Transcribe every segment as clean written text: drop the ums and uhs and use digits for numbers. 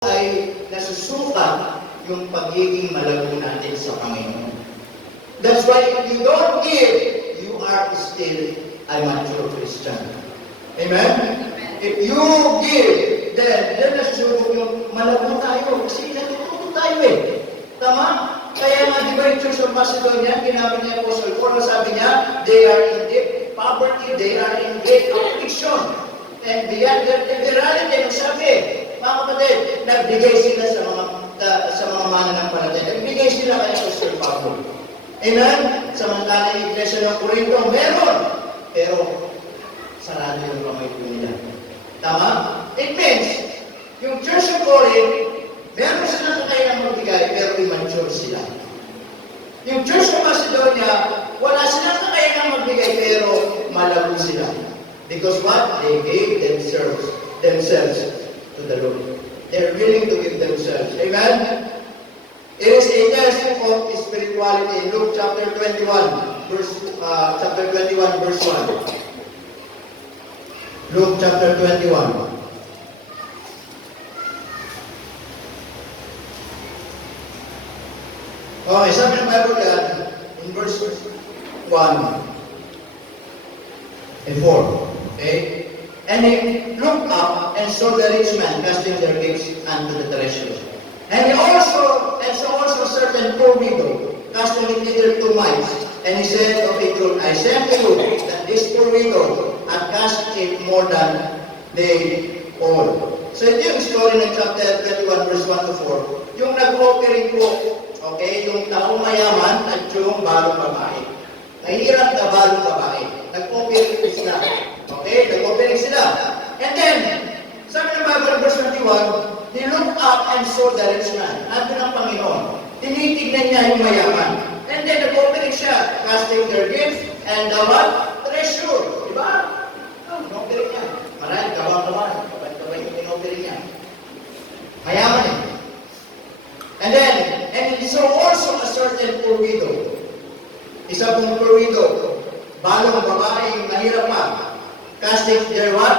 ay nasusukat yung pagiging malago natin sa Panginoon. That's why if you don't give, you are still a mature Christian. Amen? If you give, then nasusukat yung malago tayo kasi natututo tayo eh. Tama? Kaya nga di ba yung Church of Macedonia, ginamit niya Apostle Paul, sabi niya, they are in deep poverty, they are in great affliction. And beyond their temporality, sabi, mga kapatid, nagbigay sila sa mga mananampalataya. Nagbigay sila kay Apostle Pablo. Amen? Samantala yung Iglesia ng Corinto, meron. Pero, sarado yung kamay po nila. Tama? It means, yung Church of Corinth, meron silang kakayahan magbigay, pero immature sila. Yung Church of Macedonia, wala silang kakayahan magbigay, pero malago sila. Because what? They gave themselves to the Lord. They're willing to give themselves. Amen? It is a test of spirituality in Luke chapter 21, verse 1. Luke chapter 21. Okay, sabi ng Bible yan, in verse 1 and 4. Okay? And he looked up and saw the rich man casting their gifts unto the treasure. And so also certain poor widow casting it thither 2 mites. And he said, okay, truth, I say unto you that this poor widow had cast it more than they all. So ito yung story ng chapter 21 verse 1 to 4. Yung nag-offering po, okay, yung taong mayaman at yung balong babae. Nahirap na balong babae. Nag-offering sila. Okay, nag-offering sila. And then, sabi ng Bible, verse 21, he looked up and saw the rich man. Nandun ang Panginoon. Tinitignan niya yung mayaman. And then, nag-offering siya, casting their gifts and the what? Treasure. Diba? Nag-offering niya. Maraming kabang-kabang. Kabang-kabang yung in-offering niya. Mayaman eh. And then, and he saw also a certain poor widow. Isa pong poor widow. Balong babae yung nahirap pa. Casting their what?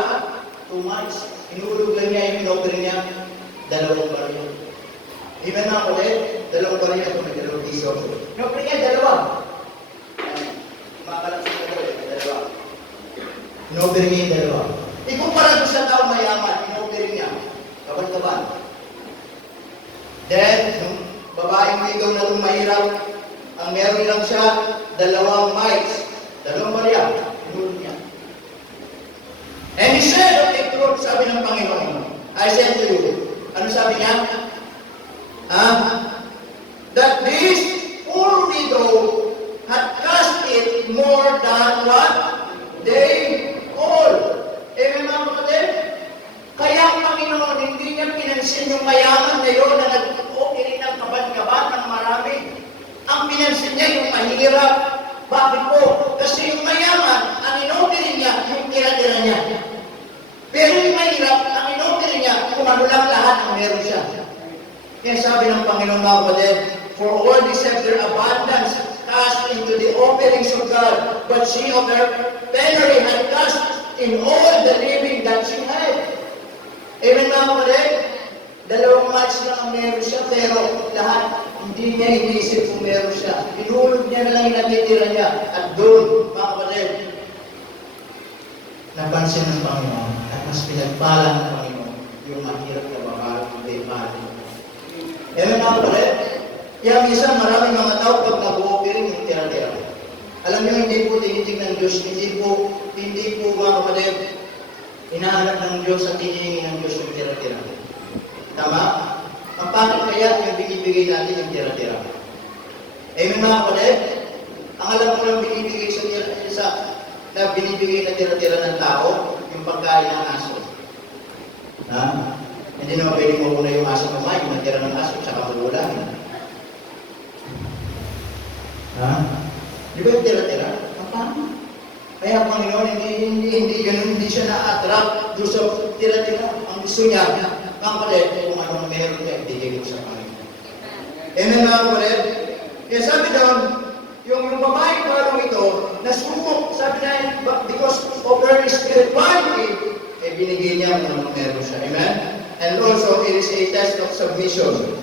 2 mites. Inulog lang niya yung in-offering niya. 2 barya. Even na ako ulit, 2 barya ito, may 2 piso. In-offering niya, 2. Makalang sa 2. In-offering niya yung 2. Ikumpara ko sa tao mayaman, in-offering niya. Kaban-kaban. Then, yung babaeng widow na itong mahirap, ang meron lang siya, 2 mites. 2 barya. Inulog niya. And he said, okay, truth, sabi ng Panginoon, I said to you, ano sabi niya? That this poor widow had cast it more than what? They all. Amen mga kapatid? Kaya ang Panginoon, hindi niya pinansin yung mayaman na yun na nag-okay ng kaban-kaban ng marami. Ang pinansin niya yung mahirap. Bakit po? Kasi yung mayaman, ang inoperi niya, yung tira-tira niya. Pero yung mahirap, ang inoperi niya, kung ano lang lahat ang meron siya. Kaya sabi ng Panginoon mga kapatid, for all these have their abundance cast into the offerings of God, but she of her penury had cast in all the living that she had. Amen mga kapatid? 2 mites lang ang meron siya, pero lahat hindi niya iniisip kung meron siya. Inulog niya na lang yung natitira niya. At doon, mga kapatid, napansin ng Panginoon at mas pinagpala ng Panginoon yung mahirap na babae, hindi mahal. Amen mga kapatid? Kaya minsan maraming mga tao pag nag-o-offering yung tira-tira. Alam niyo, hindi po tinitignan ng Diyos, hindi po mga kapatid, hinahanap ng Diyos at hinihingi ng Diyos yung tira-tira. Tama? Ang pangit kaya yung binibigay natin yung tira-tira. Amen mga kapatid? Ang alam ko lang binibigay na binibigay na tira-tira ng tao, yung pagkain ng aso. Ha? Hindi naman pwede mo muna yung aso kumain, yung natira ng aso, tsaka magulang. Ha? Di ba yung tira-tira? Ang pangit. Kaya Panginoon, hindi siya na-attract doon sa tira-tira. Ang gusto niya, mga kapatid, kung anong meron niya, ibigay mo sa Panginoon. Amen mga kapatid? Kaya sabi doon, yung babaeng parang ito, nasubok, sabi na, because of her spirituality, binigay niya kung anong meron siya. Amen? And also, it is a test of submission.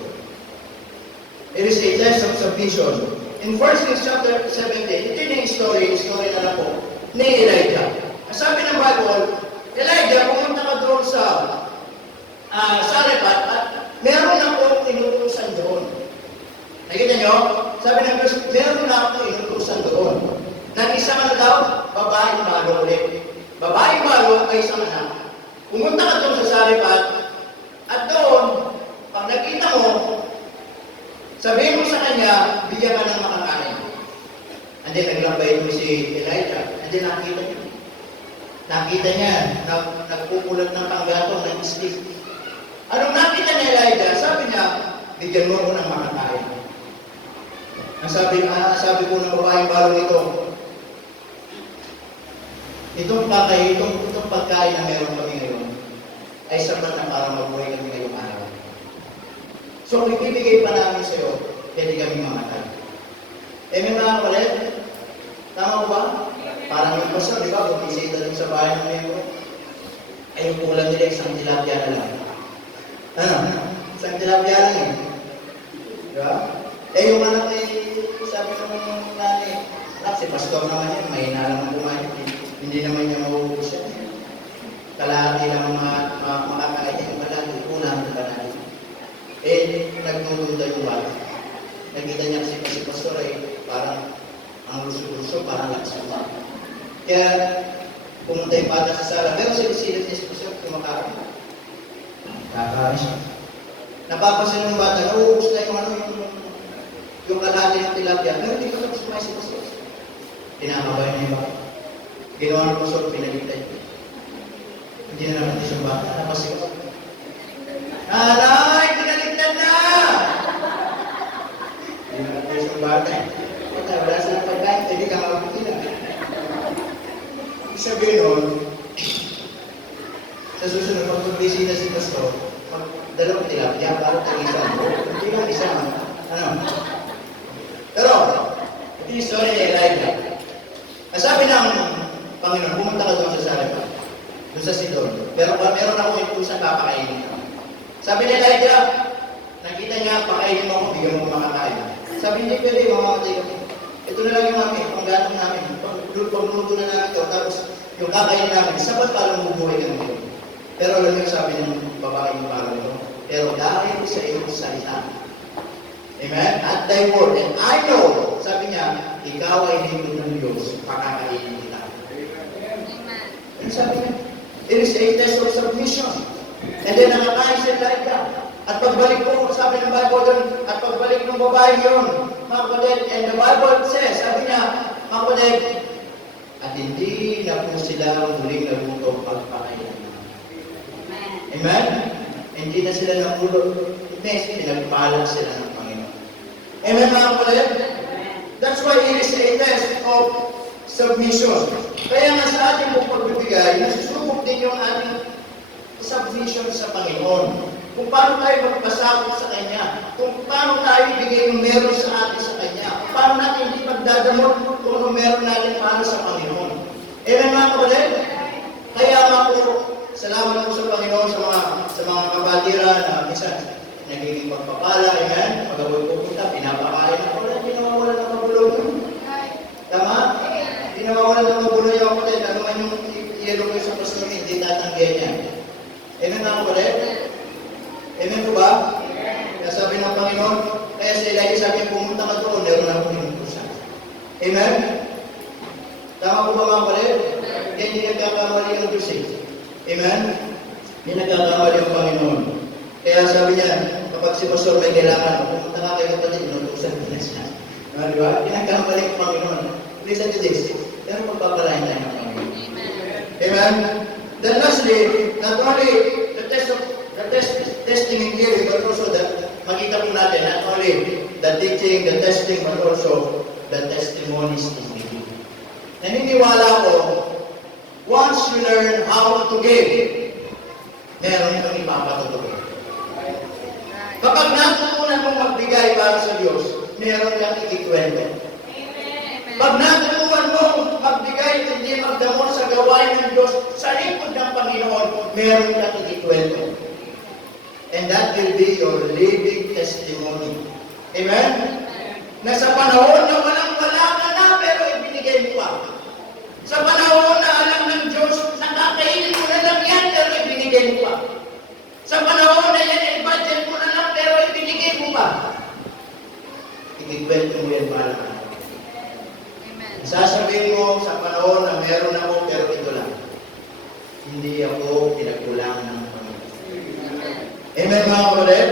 It is a test of submission. In 1 Kings chapter 17, ito yung story na lang po, ni Elijah. Ang sabi ng Bible, Elijah, pumunta ka doon sa Sarephat at meron akong inutusan doon. Nakita nyo? Sabi ng Diyos, meron na akong inutusan doon. Nang isang ano daw, babaeng malo ulit. Babaeng malo ay isang anak. Pumunta ka doon sa Sarephat at doon, pag nakita mo, sabihin mo sa kanya, bigyan ka ng makakain. And then, naglambay mo si Elijah. And then, nakita niya. Nakita niya, nagpupulat ng panggatong ng stick. Anong nakita ni Elijah? Sabi niya, bigyan mo ako ng makakain. Ang sabi ko ng babaeng balo ito, itong pagkain na meron kami ngayon, ay sapat na para mabuhay kami ngayong araw. So, kung ibibigay pa namin sa iyo, pwede kami mamatay. Eh, may mga kapalit, tama ba? Parang yung pasal, di ba? Kung bisita din sa bahay ng miyembro, ay yung kulang nila, isang tilapia na lang. Ano? Isang tilapia lang eh. Di ba? Eh, yung anak eh, sabi ng nanay, anak, si pastor naman yan, may nalang kumain. Hindi naman niya mauubos yan. Kalahati lang makakain niya, malaki, unang kanan. Eh, nagtutunda yung bata. Nakita niya si pastor ay parang ang luso-luso, parang laksama. Kaya, pumunta yung bata sa sala. Pero sinisilip niya si pastor, kumakain. Kakain siya. Napapasin ng bata, nauubos na yung kalahati ng tilapia. Pero hindi pa tapos kumain si pastor. Tinakabay niya yung bata. Ginawa ng pastor, pinagitay niya. Hindi na naman isang bata. Napasin ko. Alay! Pinaligtan na! Hindi na natin isang bata. Wala silang pagkain, hindi ka makakita. Ibig sabihin nun, sa susunod, pag magbisita si pastor, dalawang tilapia, para tag-isang mo. Hindi lang isang, ano? Pero, ito yung story ni Elijah. Ang sabi ng Panginoon, pumunta ka doon sa Sarephat, doon sa Sidon. Pero meron ako intusan papakainin ka. Sabi ni Elijah, nakita niya, pakainin mo ako, bigyan mo makakain. Sabi niya, pwede, mamamatay kami. Ito na lang yung mami, ang gatong namin. Pagluto na namin ito, tapos yung kakainin namin, sapat para mabuhay kami. Pero alam niyo, sabi ng babae yung parang ito, pero dahil sa iyong salita. Amen? At thy word, and I know, sabi niya, ikaw ay lingkod ng Diyos, pakakainin kita. Amen. Ano sabi niya? It is a test of submission. And then nakakain si Elijah. At pagbalik ko, sabi ng Bible doon, at pagbalik ng babae yun, mga kapatid, and the Bible says, sabi niya, mga kapatid, at hindi na po sila muling nagutom pagpakain. Amen? Hindi na sila nagutom. Pinagpala sila ng Panginoon. Amen, mga kapatid? That's why it is a test of submission. Kaya nga sa ating pagbibigay, nasusubok din yung ating submission sa Panginoon. Kung paano tayo magpasakot sa Kanya. Kung paano tayo ibigay yung meron sa atin sa Kanya. Kung paano natin hindi magdadamot kung ano meron natin para sa Panginoon. Amen, mga kapatid? Kaya nga po, salamat po sa Panginoon sa mga kabadira na minsan nagiging magpapala. Amen? Pag-aboy po punta, pinapakain ako. Hindi nawawala ng mabulong. Tama? Hindi nawawala ng mabulong yung kapatid. Ano man yung yelo ko sa pastor, hindi tatanggihan niya. Amen, mga kapatid? Amen po ba? Kaya sabi ng Panginoon, kaya sa Elijah sabi, pumunta ka doon, meron na akong inutusan. Amen? Tama po ba, mga kapatid? Kaya hindi nagkakamali ang Diyos eh. Amen? Hindi nagkakamali ang Panginoon. Kaya sabi niya, kapag si pastor may kailangan, pumunta ka kayo kapatid, inutusan ko na siya. Di ba? Hindi nagkakamali ang Panginoon. Listen to this. Pero pagpapalain tayo ng Panginoon. Amen? Then lastly, not only the testing in theory, but also makita po natin, not only the teaching, the testing, but also the testimonies in giving. Naniniwala ko, once you learn how to give, meron kang ipapatutuloy. Kapag natutunan mong magbigay para sa Diyos, meron kang ikikwento. Pag natutunan mong magbigay, hindi magdamon sa gawain ng Diyos, sa likod ng Panginoon, meron kang ikikwento. And that will be your living testimony. Amen? Na sa panahon na walang-wala ka na, pero ibinigay mo pa. Sa panahon na alam ng Diyos, nakakainin mo na lang yan, pero ibinigay mo pa. Sa panahon na yan, i-budget mo na lang, pero ibinigay mo pa. Ikikwento mo yan para ka. Sasabihin mo sa panahon na meron ako, pero ito lang. Hindi ako pinagkulangan ng Panginoon. Amen, mga kapatid?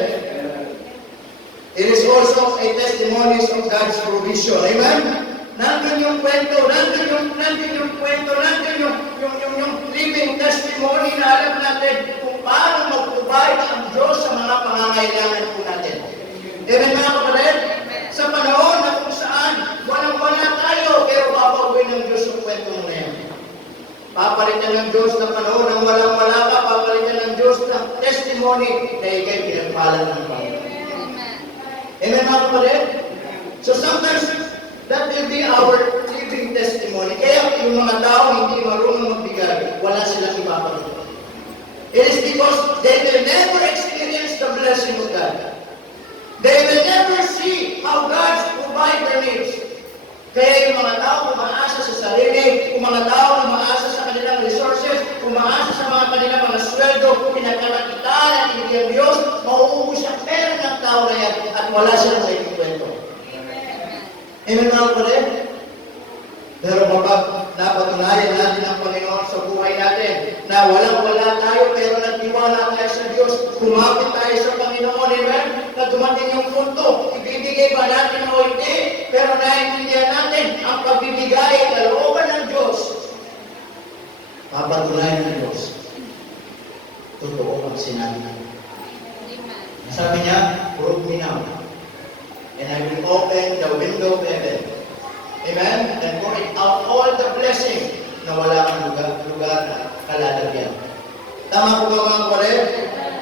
It is also a testimony of God's provision. Amen? Nandun yung kwento, nandun yung living testimony na alam natin kung paano mag-provide ang Diyos sa mga pangangailangan po natin. Amen, mga kapatid? Sa panahon na kung saan walang-wala tayo, pero babawin ng Diyos yung kwento mo na yan. Papalitan ng Diyos na panahon ng walang-wala ka, papalitan ng Diyos ng testimony na ikay pinagpalan ng Panginoon. Amen, mga kapatid? So sometimes, that will be our living testimony. Kaya yung mga tao hindi marunong magbigay, wala silang ipapalitan. It is because they will never experience the blessing of God. They will never see how God provides their needs. Kaya yung mga tao umaasa sa sarili, yung mga tao umaasa sa kanilang resources, umaasa sa mga kanilang mga sweldo, pinagkakakitaan at hindi ang Diyos, mauubos ang pera ng tao na yan at wala silang sa ikikwento. Amen, mga kapatid? Pero kapag napatunayan natin ang Panginoon sa buhay natin, na walang-wala tayo pero nagtiwala tayo sa Diyos, kumapit tayo sa Panginoon, amen? Na dumating yung punto, ibibigay ba natin o hindi? Pero naiintindihan natin, ang pagbibigay ay kalooban ng Diyos. Papatunayan ng Diyos. Totoo ang sinabi natin. Sabi niya, prove me now, and I will open the window of heaven. Amen? And pour it out all the blessing na wala kang lugar na kalalagyan. Tama po ba mga kapatid?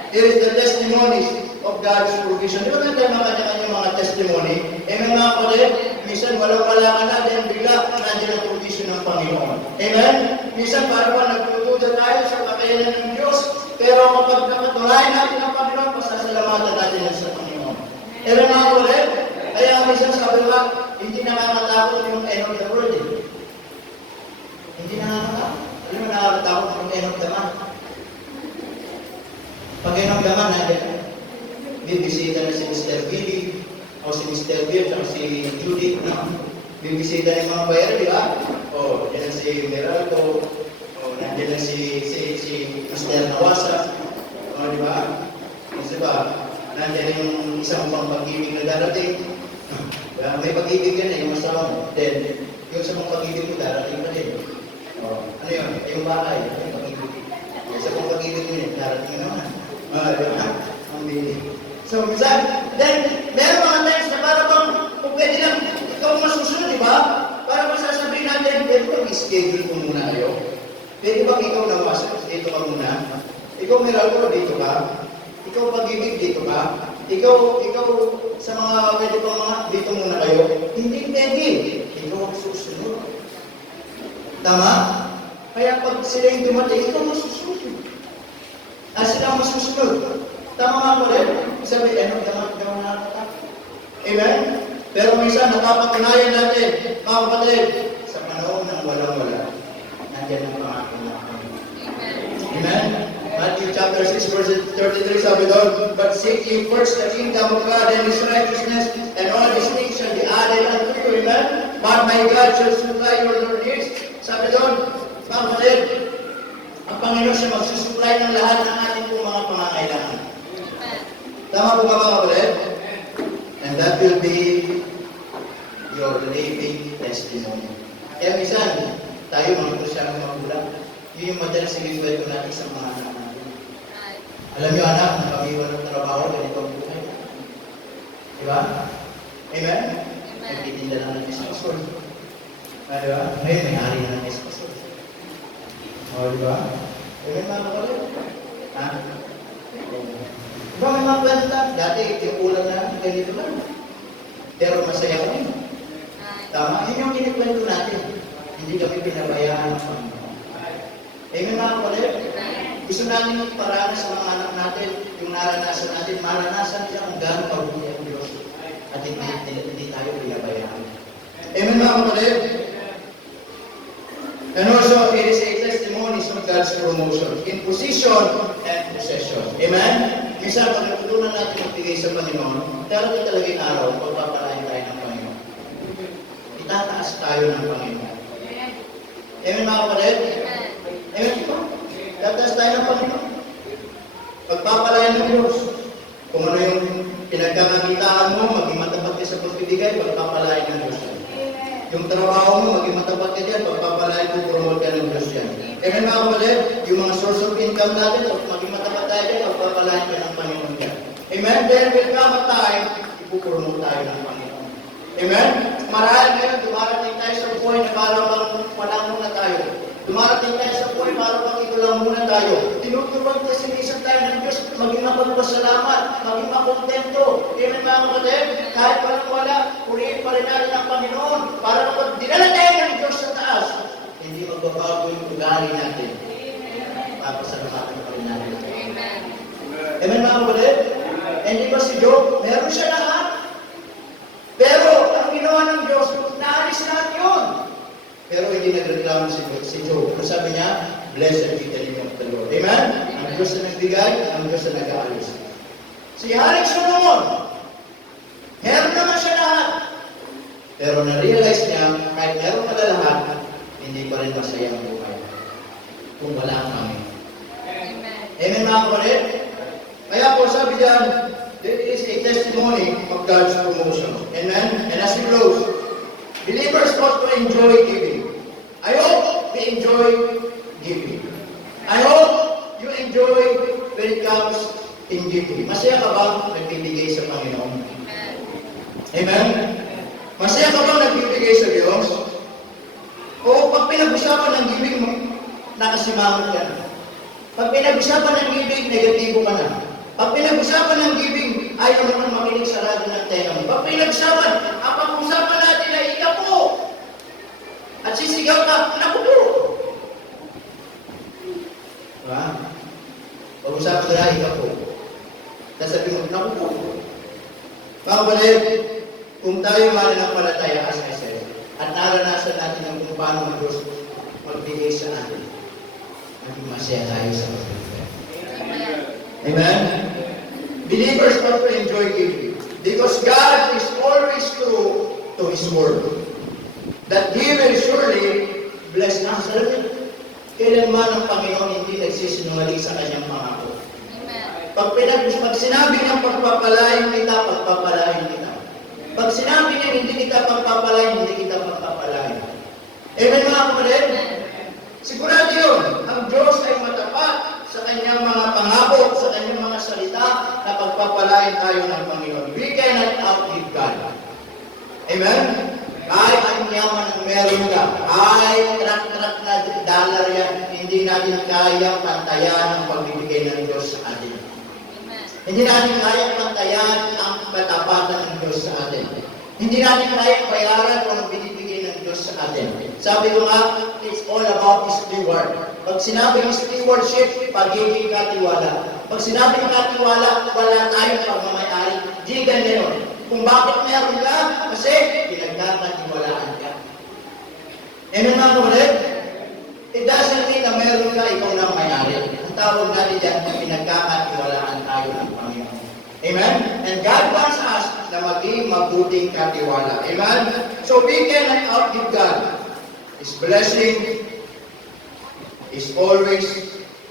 Here is the testimonies of God's provision. Di ba tayo mga kanya-kanya mga testimony? Amen mga kapatid? Minsan walang-wala ka na, then bigla nandiyan ang provision ng Panginoon. Amen? Minsan parang nagtutuda tayo sa kakayanan ng Diyos, pero kapag napatunayan natin ang Panginoon, pasasalamatan natin sa Panginoon. Amen mga kapatid? Kaya minsan sabi nga, hindi nakakatakot yung end of the world. Hindi nakakatakot. Hindi mo nakakatakot yung end of the month. Pag end of the month, bibisita na si Mr. Billy, o si Mr. Bill, o si Judith, no? Bibisita na yung mga bayaran, di ba? O, yan si Meralco, o, nandiyan na si Mr. Nawasa, o, di ba? Kasi ba, nandiyan yung isang pang-pag-ibig na darating. May pag-ibig yan yung asawa mo. Then, yung sa mga pag-ibig mo, darating pa din. Ano yun? Yung bakay, yung pag-ibig. Yung sa mga pag-ibig mo yun, darating naman. Ang bili. So, minsan, then, meron mga times na para bang, kung pwede lang, ikaw masusunod, di ba? Para masasabihin natin, pwede ba i-schedule ko muna kayo? Pwede ba ikaw nawasa, dito ka muna? Ikaw Meralco, dito ka? Ikaw pag-ibig, dito ka? Ikaw, sa mga pwede pa mga, dito muna kayo. Hindi pwede. Ikaw ang susunod. Tama? Kaya pag sila yung dumating, ikaw masusunod. Sila masusunod. Tama nga po rin. Sabi, ano, gawin na kita. Amen? Pero minsan, napapatunayan natin, mga kapatid, sa panahon ng walang-wala, nandiyan ang pangako na kami. Amen? Matthew chapter 6 verse 33 sabi doon, but seek ye first the kingdom of God and His righteousness, and all these things shall be added unto you. Amen? But my God shall supply your needs. Sabi doon, mga kapatid, ang Panginoon siya magsusupply ng lahat ng ating pong mga pangangailangan. Tama po ba mga kapatid? And that will be your living testimony. Kaya minsan, tayo mga Kristiyanong magulang, yun yung madalas sinigwento natin sa mga anak natin. Alam niyo anak, nakamiwan ng trabaho, ganito ang buhay. Diba? Amen? Nagtitinda lang ng espasol. Diba? Ngayon, may-ari na ng espasol. O, diba? Amen mga kapatid? Ha? Diba may mga kwenta? Dati, yung ulam na ganito lang. Pero masaya kami. Tama? Yun yung kinikwento natin. Hindi kami pinabayaan ng Panginoon. Amen mga kapatid? Gusto natin iparanas sa mga anak natin, yung naranasan natin, maranasan nila kung gaano kabuti ang Diyos. At hindi tayo pinabayaan. Amen mga kapatid? And also, it is a testimony of God's promotion in position and possession. Amen? Minsan, pag natutunan natin magbigay sa Panginoon, darating talaga yung araw, pagpapalain tayo ng Panginoon. Itataas tayo ng Panginoon. Amen mga kapatid? Amen po? Itataas tayo ng Panginoon. Pagpapalain ng Diyos. Kung ano yung pinagkakakitaan mo, maging matapat ka sa pagbibigay, pagpapalain ng Diyos. Yung trabaho mo, maging matapat ka dyan, pagpapalain mo, promote ka ng Diyos yan. Amen mga kapatid? Yung mga source of income natin, maging matapat tayo dyan, pagpapalain ka ng Panginoon yan. Amen? There will come a time, ipupromote tayo ng Panginoon. Amen? Marahil ngayon, dumarating tayo sa buhay na parang walang muna tayo. Dumarating tayo sa buhay, parang ito lang muna tayo. Tinuturuan tayo, sinisan tayo ng Diyos, maging mapagpasalamat, maging makontento. Amen mga kapatid? Kahit walang wala, purihin pa rin natin ang Panginoon. Para kapag dinala tayo ng Diyos sa taas, hindi magbabago yung ugali natin. Papasalamatan pa rin natin. Amen mga kapatid? Hindi ba si Job? Meron siya lahat. Pero ang ginawa ng Diyos, naalis lahat yun. Pero hindi nagreklamo si Job. Ano sabi niya? Blessed be the name of the Lord. Amen? Ang Diyos na nagbigay, ang Diyos na nag-aalis. Si Haring Solomon, meron naman siya lahat. Pero na-realize niya, kahit meron pala lahat, hindi pa rin masaya ang buhay. Kung wala ang Panginoon. Amen mga kapatid? Kaya po sabi diyan, there is a testimony of God's promotion. Amen? And as we close, believers ought to enjoy giving. I hope we enjoy giving. I hope you enjoy when it comes in giving. Masaya ka ba nagbibigay sa Panginoon? Amen? Masaya ka ba nagbibigay sa Diyos? O pag pinag-usapan ng giving mo, nakasimangot ka na. Pag pinag-usapan ng giving, negatibo ka na. Pag pinag-usapan ng giving, ayaw naman makinig sa radyo ng tenga mo. Pag pinag-usapan, ang pag-usapan natin ay ikaw po. At sisigaw ka, naku po. Diba? Pag-usapan na ikaw po. Sasabi mo, naku po. Mga kapatid, kung tayo mananampalataya as I said, at naranasan natin kung paano ang Diyos magbigay sa atin, maging masaya tayo sa pagbibigay. Amen? Believers ought to enjoy giving because God is always true to His word. That He will surely bless us. Kailanman ang Panginoon hindi nagsisinungaling sa kanyang pangako. Pag sinabi niyang pagpapalain kita, pagpapalain kita. Pag sinabi niya hindi kita pagpapalain, hindi kita pagpapalain. Amen mga kapatid? Sigurado yun, ang Diyos ay matapat sa kanyang mga pangako, sa kanyang mga salita na pagpapalain tayo ng Panginoon. We cannot outgive God. Amen? Kahit ang yaman ang meron ka, kahit trak-trak na dollar yan, hindi natin kayang pantayan ang pagbibigay ng Diyos sa atin. Hindi natin kayang pantayan ang katapatan ng Diyos sa atin. Hindi natin kayang bayaran kung ang binibigay ng Diyos sa atin. Sabi ko nga, it's all about steward. Pag sinabing stewardship, pagiging katiwala. Pag sinabing katiwala, wala tayong pagmamayari. Di ganyan. Kung bakit meron ka, kasi pinagkakatiwalaan ka. Amen mga kapatid? It doesn't mean na meron ka, ikaw na may-ari. Ang tawag natin dyan, pinagkakatiwalaan tayo ng Panginoon. Amen? And God wants us na maging mabuting katiwala. Amen? So we cannot outgive God. His blessing is always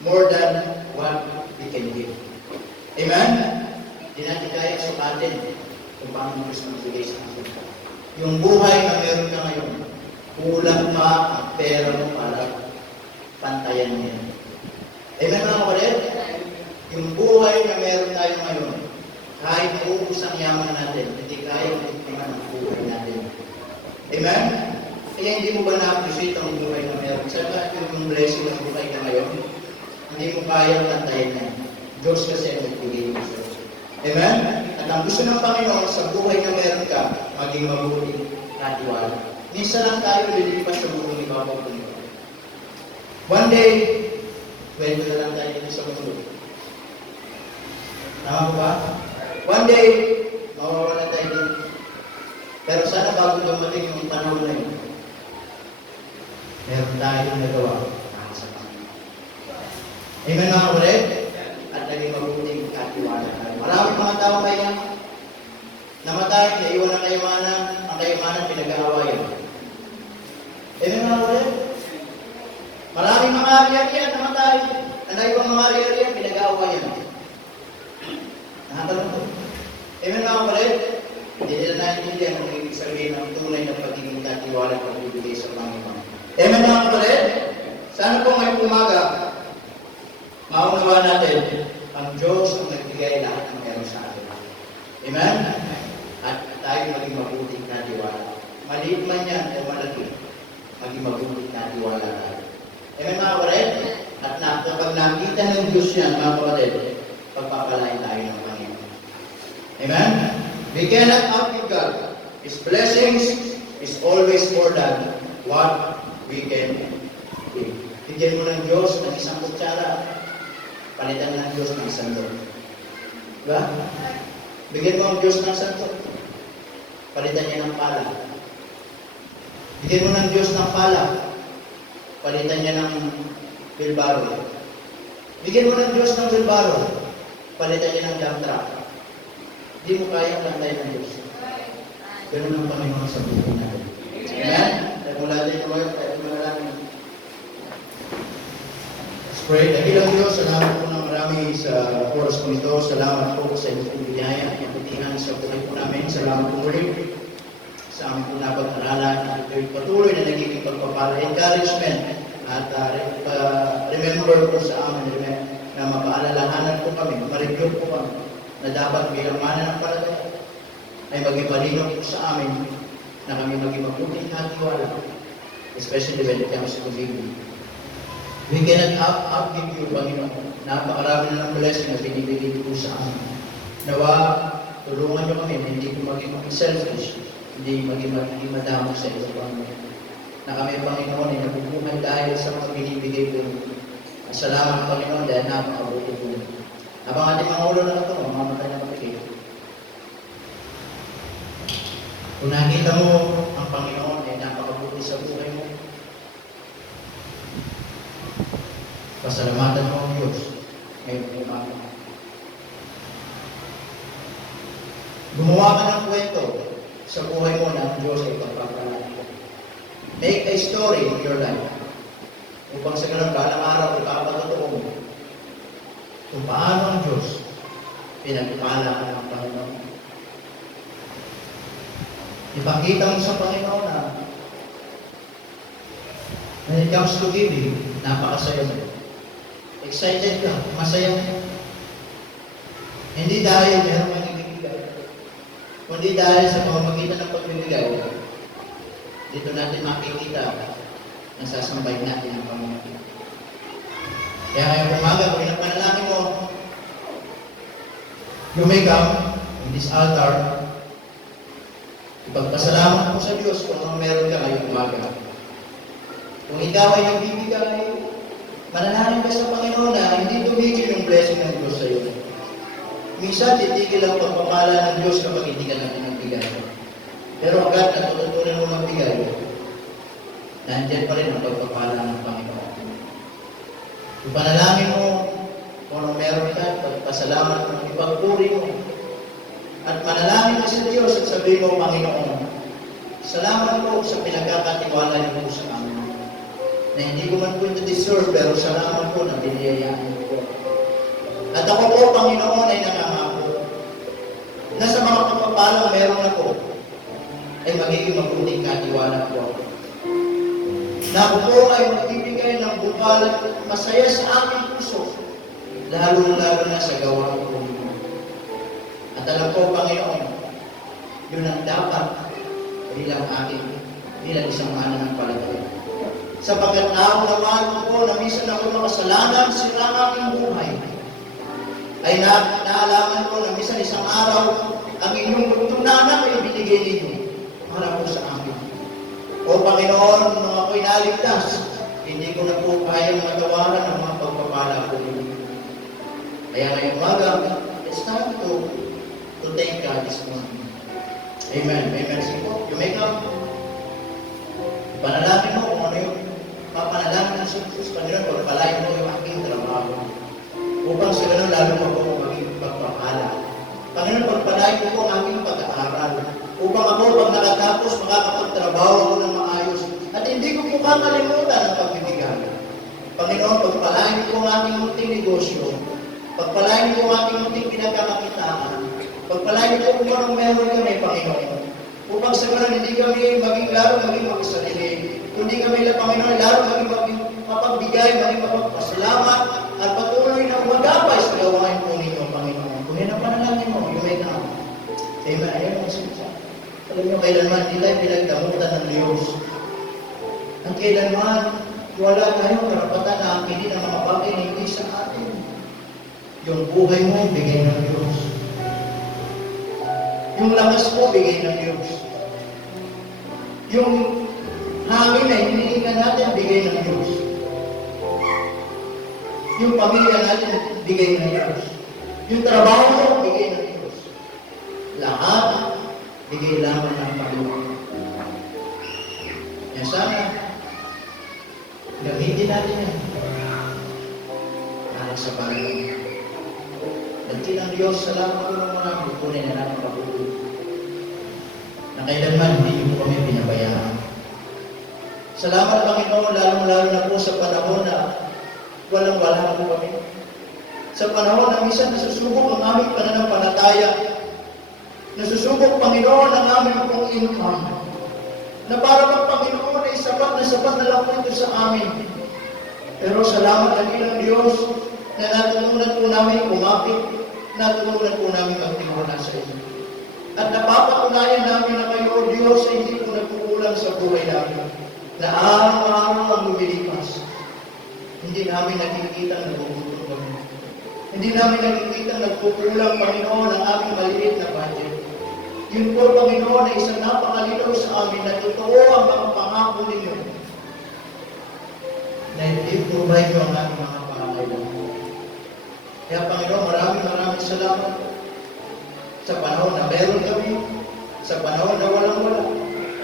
more than what we can give. Amen? Hindi natin kaya sukatin kung paano Diyos magbigay sa atin. Yung buhay na meron ka ngayon, kulang pa ang pera mo para pantayan niya. Amen mga kapatid? Yung buhay na meron tayo ngayon, kahit naubos ang yaman natin, hindi kaya magtitingan ang buhay natin. Amen? Kaya hindi mo ba na-appreciate ang buhay na meron? Saka yung blessing ng buhay na ngayon, hindi mo kaya pantayan niya. Diyos kasi ang magbigay mo sa Diyos. Amen? At ang gusto ng Panginoon sa buhay na meron ka, maging mabuting katiwala. Minsan lang tayo lilipas sa buhay ni Papa. One day, Kwento na lang tayo dito sa mundo. Tama po ba? One day, mawawala tayo dito. Pero sana bago dumating yung panahon na yun, meron tayong nagawa para sa Panginoon. Amen mga kapatid? At naging mabuting katiwala tayo. Maraming mga tao kaya namatay, naiwan ang kayamanan pinag-aawayan. Amen mga kapatid? Maraming mga ari-arian namatay, naiwan mga ari-arian pinag-aawayan. Nakatanong ko. Amen mga kapatid? Hindi nila naintindihan kung ibig sabihin ng tunay na pagiging katiwala at pagbibigay sa Panginoon. Amen mga kapatid? Sana po ngayong umaga, maunawaan natin, ang Diyos ang nagbigay lahat ng meron sa atin. Amen? At tayo maging mabuting katiwala. Maliit man yan o malaki, maging mabuting katiwala tayo. Amen mga kapatid? At kapag nakita ng Diyos yan, mga kapatid, pagpapalain tayo ng Panginoon. Amen? We cannot outgive God. His blessings is always more than what we can give. Bigyan mo ng Diyos ng isang kutsara, palitan ng Diyos ng sandok. Diba? Bigyan mo ang Diyos ng sandok, palitan niya ng pala. Bigyan mo ng Diyos ng pala, palitan niya ng bilbaro. Bigyan mo ng Diyos ng bilbaro, palitan niya ng dump truck. Hindi mo kaya ang lantay ng Diyos. Ganun ang Panginoon sa buhay natin. Amen? Tayo mula tayo tumayo, tayo manalangin. Let's pray. Dakilang Diyos, salamat po ng marami sa oras ko nito. Salamat po sa inyong biyaya, kapitihan sa buhay po namin. Salamat po muli sa aming po napag-aralan at ito'y patuloy na nagiging pagpapala, encouragement at remember po sa amin na mapaalalahanan po kami, ma-review po kami na dapat bilang mananampalataya ay maging malinaw po sa amin na kami maging mabuting katiwala, especially when it comes to giving. We cannot outgive you, Panginoon. Napakarami na ng blessing na binibigay po sa amin. Nawa, tulungan niyo kami, hindi po maging selfish, hindi maging madamo sa iyo, Panginoon. Na kami, Panginoon, ay nabubuhay dahil sa mga binibigay po. Salamat, Panginoon, dahil napakabuti po. Habang ating mga ulo na ito, mamamatay na kapatid. Kung nakita mo ang Panginoon ay napakabuti sa buhay mo, pasalamatan mo ang Diyos ngayong umaga. Gumawa ka ng kwento sa buhay mo na ang Diyos ay pagpapalala. Make a story in your life. Upang sa ganun, balang araw, ipapatotoo mo kung paano ang Diyos pinagpala ka ng Panginoon. Ipakita mo sa Panginoon na when it comes to giving, napakasaya mo. Excited ka, masaya ka. Hindi dahil meron kang ibibigay, kundi dahil sa pamamagitan ng pagbibigay, dito natin makikita na sasambay natin ang Panginoon. Kaya ngayong umaga, kung inapanalangin mo, you may come in this altar, ipagpasalamat mo sa Diyos kung ano meron ka ngayong umaga. Kung ikaw ay nagbibigay, manalangin ka sa Panginoon na hindi tumigil yung blessing ng Diyos sa iyo. Minsan, titigil ang pagpapala ng Diyos kapag hindi ka natin nagbigay. Pero agad na tututunan mo magbigay, nandiyan pa rin ang pagpapala ng Panginoon. Ipanalangin mo kung ano meron ka, pagpasalamat mo, ipagpuri mo. At manalangin ka sa Diyos at sabihin mo, Panginoon, salamat po sa pinagkakatiwala niyo po sa amin. Na hindi ko man po ito deserve, pero salamat po na biniyayaan niyo po. At ako po, Panginoon, ay nangangako na sa mga pagpapalang meron ako, ay magiging mabuting katiwala po ako. Na ako po ay magbibigay ng bukal at masaya sa aking puso, lalo-lalo na sa gawa ko. At alam ko, Panginoon, yun ang dapat bilang isang mananampalataya. Sapagkat naunawaan ko na minsan ako makasalanan sila ang aking buhay, ay naalaman ko na minsan isang araw, ang inyong bugtong na anak ay binigay ninyo para po sa amin. O Panginoon, nung ako'y naligtas, hindi ko na po kayang matawaran ang mga pagpapalit pagpapala po ninyo. Kaya ngayong umaga, it's time to thank God this morning. Amen. Amen. Sige po, you may come. Panalangin mo kung ano yung mapanalangin ng Jesus. Panginoon, pagpalain mo yung aking trabaho. Upang sa ganun, lalo mo ako maging pagpapala. Panginoon, pagpalain mo po ang aking pag-aaral. Upang ako, pag nakatapos, makakapagtrabaho ako ng maayos. At hindi ko po kakalimutan ang pagbibigay. Panginoon, pagpalain mo po ang aking munting negosyo. Pagpalain mo po ang aking munting pinagkakakitaan. Pagpalain mo po kung anong meron kami, Panginoon. Upang sa ganun, hindi kami maging lalo maging makasarili. Hindi kami, Panginoon, lalo maging mapagbigay, maging mapagpasalamat, at patuloy na umagapay sa gawain po ninyo, Panginoon. Kung yan ang panalangin mo, you may come. Amen. Ayan ang sinsa. Alam nyo, kailanman, hindi tayo pinagdamutan ng Diyos. Ang kailanman, wala tayong karapatan na akinin ang mga bagay na hindi sa atin. Yung buhay mo, bigay ng Diyos. Yung lakas mo, bigay ng Diyos. Yung hangin na hinihingan natin, bigay ng Diyos. Yung pamilya natin, bigay ng Diyos. Yung trabaho mo, bigay ng Diyos. Lahat, bigay lamang ng Panginoon. Yan sana, gamitin natin yan. Para sa Panginoon. Nagtin ang Diyos, salamat ko ng mga bukunin na namin kabuti. Na kailanman, hindi niyo po kami pinabayaan. Salamat, Panginoon, lalong-lalo na po sa panahon na walang-wala po kami. Sa panahon na minsan nasusubok ang aming pananampalataya. Nasusubok, Panginoon, ang aming pong income. Na para bang Panginoon ay sapat na lang po ito sa amin. Pero salamat lagi ng Diyos na natutunan po namin kumapit, natutunan po namin magtiwala sa inyo. At napapatunayan namin na kayo, O Diyos, ay hindi po nagkukulang sa buhay namin. Na araw-araw ang lumilipas. Hindi namin nakikita ang nagugutom kami. Hindi namin nakikita ang nagkukulang, Panginoon, ang aming maliit na budget. Yun po, Panginoon, ay isang napakalinaw sa amin na totoo ang mga pangako ninyo. Na i-provide nyo ang aming mga pangangailangan. Kaya, Panginoon, maraming salamat sa panahon na meron kami, sa panahon na walang-wala,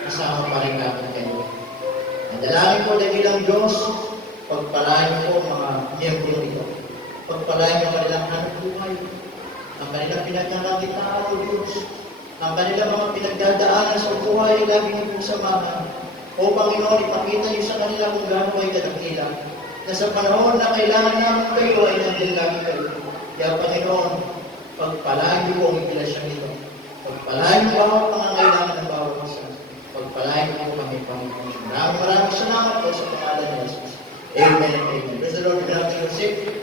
kasama pa rin namin kayo. Nadalangin ko dahil ang Diyos, pagpalain po mga miyembro nito. Pagpalain ang kanilang hanap buhay, ang kanilang pinagkakakitaan, O Diyos, ang kanilang mga pinagdadaanan sa buhay, lagi niyo pong samahan. O Panginoon, ipakita niyo sa kanila kung gaano kayo kadakila. Na sa panahon na kailangan namin kayo, ay nandun lagi kayo. Kaya Panginoon, pagpalain niyo po ang iglesia nito. Pagpalain niyo bawat pangangailangan ng bawat isa. Pagpalain niyo po kami, Panginoon. Maraming salamat po sa pangalan ni Jesus. Amen and amen. Praise the Lord. We have to receive.